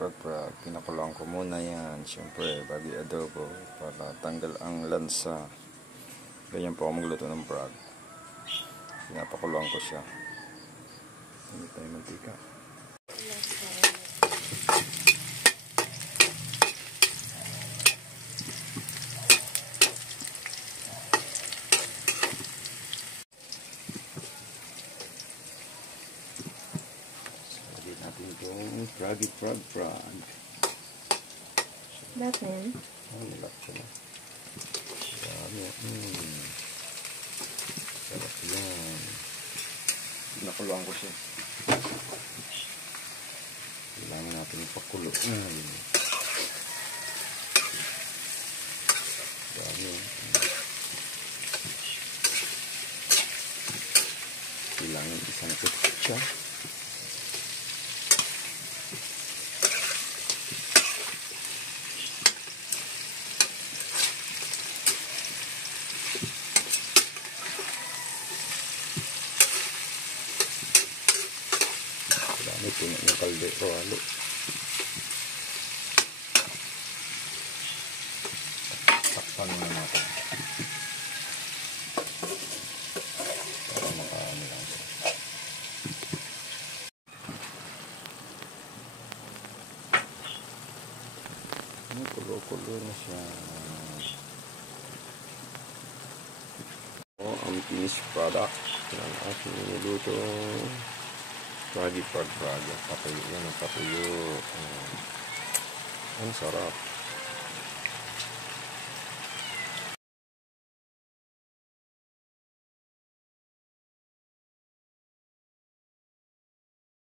prag-prag. Pinakulang ko muna yan, syempre, bago adobo para tanggal ang lansa. Ganyan po ako magluto ng prag. Pinapakulang ko siya. Hindi tayo mantika. Itong prag. Bakit? Malak siya na. Dami. Sarap yan. Nakuluan ko siya. Kailangan natin pakulo. Dami. Kailangan isang kutsa. Ito yung kaldero halo. Takpan na natin para makaano lang. Kulo-kulo na siya. Ang finished product ng ating niluto. Prag. Patuyo yan ang patuyo. Ang sarap.